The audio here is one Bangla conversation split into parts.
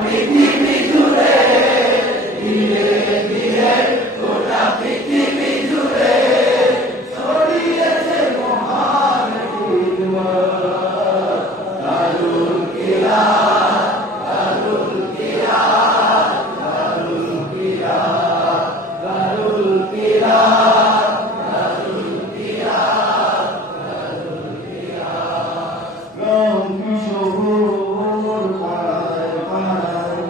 পৃথিবী জুড়ে ধীরে ধীরে গোটা পৃথিবী জুড়ে ছড়িয়েছে মহান খিদমত দারুল কিরাত দারুল কিরাত দারুল কিরাত দারুল কিরাত দারুল কিরাত দারুল কিরাত রঙ শহুর পাড়ায় পাড়ায়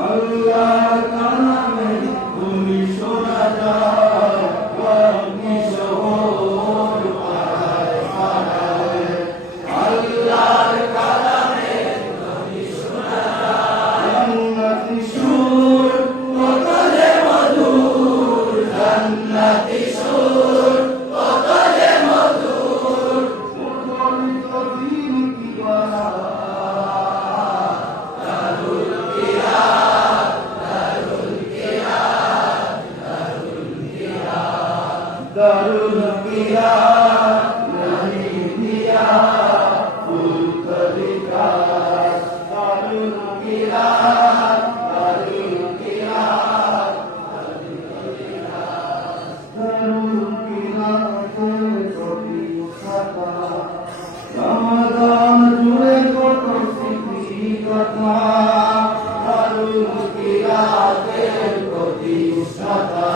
আল্লাহর কালামে তুমি শোনা যায় রঙ শহুর পাড়ায় পাড়ায় আল্লাহর কালামে তুমি শোনা যায় জান্নাতি সুর কত যে মধুর জান্নাতি সুর কত যে মধুর মুখরিত দিন কি বলা দারুল কিরাত দারুল কিরাত দারুল কিরাত দারুল কিরাত नहीं दिया फूल तरीका दारुल किरात दारुल किरात दारुल किरात कभी खाता रमजान जुड़े कत स्मृति कथा दारुल किरात कभी खाता